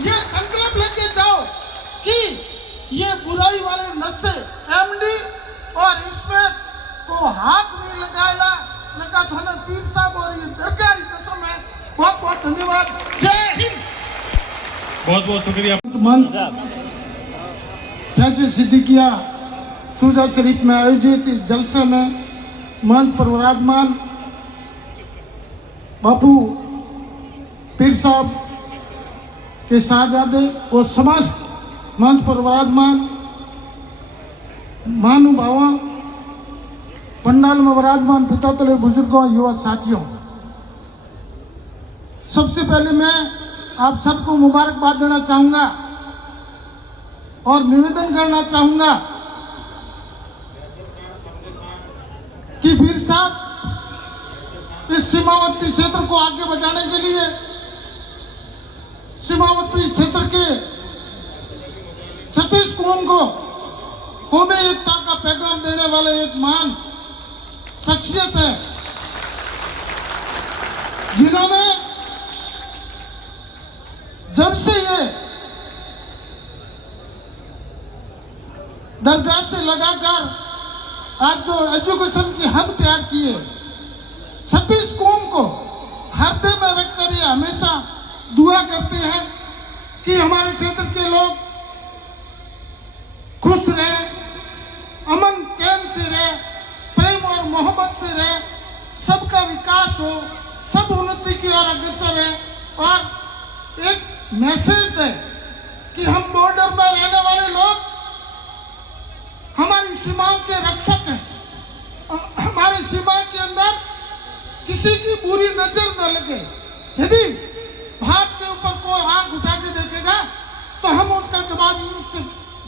ये संकल्प लेके जाओ कि ये बुराई वाले नशे एमडी और इसमें को हाथ नहीं लगाएगा। नका थाने पीर साहब और ये दरगाह की कसम है। बहुत बहुत धन्यवाद। जय हिंद। बहुत बहुत शुक्रिया। मंच फैज सिद्दीकिया सूजा शरीफ में आयोजित इस जलसे में मंच पर विराजमान बापू पीर साहब के साहजादे और समाज मंच पर विराजमान महानुभावों, पंडाल में विराजमान पिता तले बुजुर्गों, युवा साथियों, सबसे पहले मैं आप सबको मुबारकबाद देना चाहूंगा और निवेदन करना चाहूंगा कि पीर साहब इस सीमावर्ती क्षेत्र को आगे बढ़ाने के लिए सीमावर्ती क्षेत्र के 36 कौमी एकता का पैगाम देने वाले एक महान शख्सियत है, जिन्होंने जब से ये दरगाह से लगाकर आज जो एजुकेशन की हब तैयार किए, 36 कौम को हृदय में रखकर ये हमेशा दुआ करते हैं कि हमारे क्षेत्र के लोग खुश रहे, अमन चैन से रहे, प्रेम और मोहब्बत से रहे, सबका विकास हो, सब उन्नति की ओर अग्रसर है। और एक मैसेज दे कि हम बॉर्डर में रहने वाले लोग हमारी सीमाओं के रक्षक हैं। हमारी सीमा के अंदर किसी की बुरी नजर न लगे। यदि भारत के ऊपर कोई आंख उठा के देखेगा तो हम उसका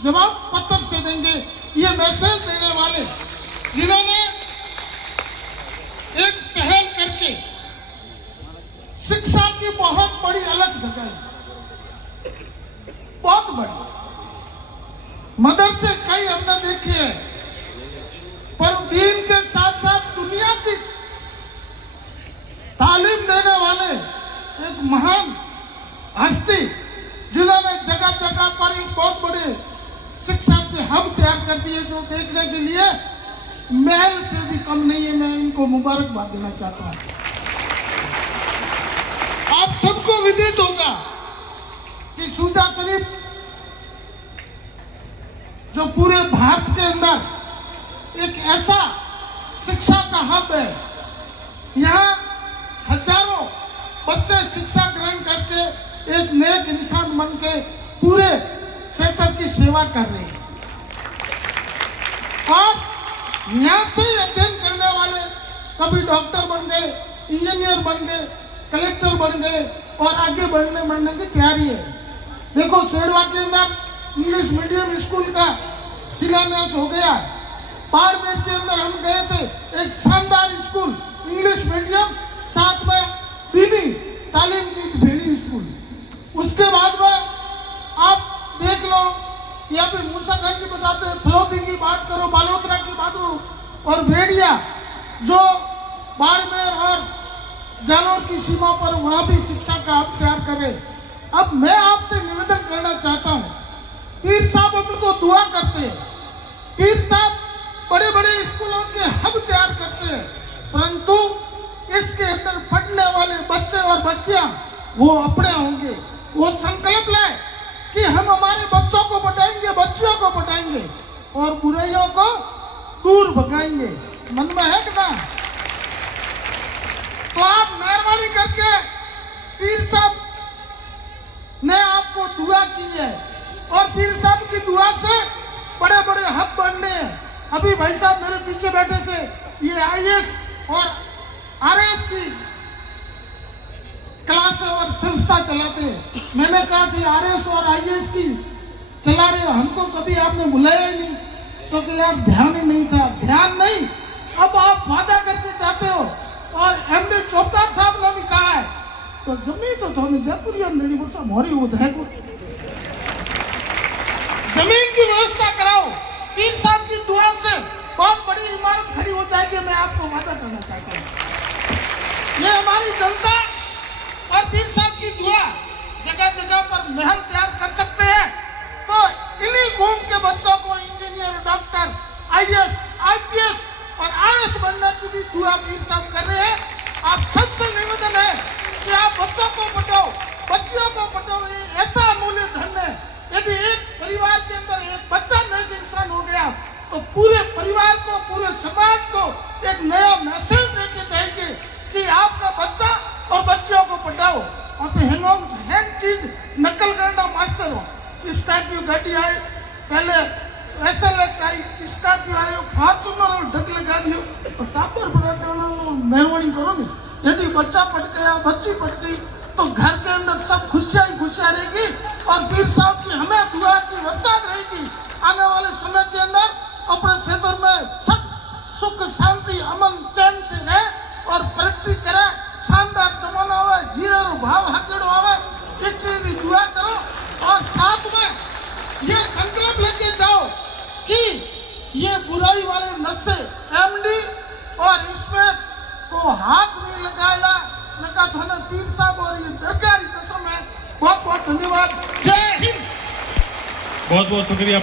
जवाब पत्थर से देंगे। ये मैसेज देने वाले जिन्होंने एक पहल करके शिक्षा की बहुत बड़ी अलग जगह है, बहुत बड़ी मदरसे कई हमने देखे हैं, पर दीन के साथ साथ दुनिया की तालीम देने वाले एक महान हस्ती जिन्होंने जगह जगह पर एक बहुत बड़े शिक्षा के हब तैयार कर दिए, जो देखने के लिए महल से भी कम नहीं है। मैं इनको मुबारकबाद देना चाहता हूं। आप सबको विदित होगा कि सूजा शरीफ जो पूरे भारत के अंदर एक ऐसा शिक्षा का हब है, यहाँ हजारों बच्चे शिक्षा ग्रहण करके एक नेक इंसान बन के पूरे क्षेत्र की सेवा कर रहे हैं। और यहाँ से अध्ययन करने वाले कभी डॉक्टर बन गए, इंजीनियर बन गए, कलेक्टर बन गए और आगे बढ़ने की तैयारी है। देखो शेरवा के अंदर इंग्लिश मीडियम स्कूल का शिलान्यास हो गया। बाड़मेर के अंदर हम गए थे, एक शानदार स्कूल इंग्लिश मीडियम, साथ में दीनी तालीम की भेड़ी स्कूल। उसके बाद में आप देख लो, या फिर मूसागंज जी बताते हैं, फलौदी की बात करो, बालोतरा की बात करो, और भेड़िया जो बाड़मेर और जालौर की सीमा पर, वहां भी शिक्षा का हब तैयार करे। अब मैं आपसे निवेदन करना चाहता हूं, पीर साहब अपन को दुआ करते हैं, पीर साहब बड़े बड़े स्कूलों के हब तैयार करते हैं, परंतु इसके अंदर पढ़ने वाले बच्चे और बच्चियां वो अपने होंगे। वो संकल्प लाए कि हम हमारे बच्चों को पढ़ाएंगे, बच्चियों को पढ़ाएंगे और बुराइयों को दूर भगाएंगे। मन में है कि ना? तो आप मेहरबानी करके, पीर साहब ने आपको दुआ की है और पीर साहब की दुआ से बड़े बड़े हब बनने हैं। अभी भाई साहब मेरे पीछे बैठे से ये आईएएस और आरएएस की क्लास और संस्था चलाते हैं। मैंने कहा कि आरएएस और आईएएस की चला रहे हो, हमको कभी आपने बुलाया ही नहीं, तो कि यार ध्यान ही नहीं था। ध्यान नहीं, अब आप वादा करके जाते हो। और एमडी चौबदार साहब ने भी कहा है, तो जमीन तो थोड़ी जयपुरी अंदर वर्षा मोरी होता है को जमीन की व्यवस्था कराओ। पीर साहब की दुआ से बहुत बड़ी इमारत खड़ी हो जाएगी। मैं आपको वादा करना चाहता हूँ, ये हमारी जनता और पीर साहब की दुआ जगह जगह पर महल तैयार कर सकते हैं, तो इन्हीं कौम के बच्चों को इंजीनियर, डॉक्टर, आईएएस, आईपीएस और आईएएस बनने की भी दुआ पीर साहब कर रहे हैं। आप सबसे निवेदन है कि आप बच्चों को पढ़ाओ, बच्चियों को पढ़ाओ। ये ऐसा अमूल्य धन है, यदि एक परिवार के अंदर एक बच्चा नेक इंसान हो गया तो पूरे परिवार को, पूरे समाज को एक नया मैसेज देके जाएंगे कि आपका बच्चा और बच्चियों को पढ़ाओ। आप हैंग चीज नकल करना मास्टर हो। स्कॉर्पियो गाड़ी आए, पहले एसएलएक्स आई, स्कॉर्पियो आयो, फॉर्च्यूनर और ढक लगा दियो, तो टापर पढ़ाना मेहरबानी करो नहीं। यदि बच्चा पढ़ गया, बच्ची पढ़ गई, तो घर के अंदर सब खुशियां ही खुशियां रहेगी और पीर साहब की हमें दुआ की बरसात रहेगी। आने वाले समय के अंदर अपने क्षेत्र में सब सुख, शांति, अमन, चैन से रहे और प्रगति करे, शानदार जमाना हो, जीरो भाव हकेड़ो आवे, इस चीज की दुआ करो। और साथ में ये संकल्प लेके जाओ कि ये बुराई वाले नशे, एमडी और इसमें को हाथ नहीं लगाएगा। मैं कहा था ना पीर साहब और ये दरगाह की कसम है। बहुत बहुत धन्यवाद। जय हिंद। बहुत बहुत शुक्रिया।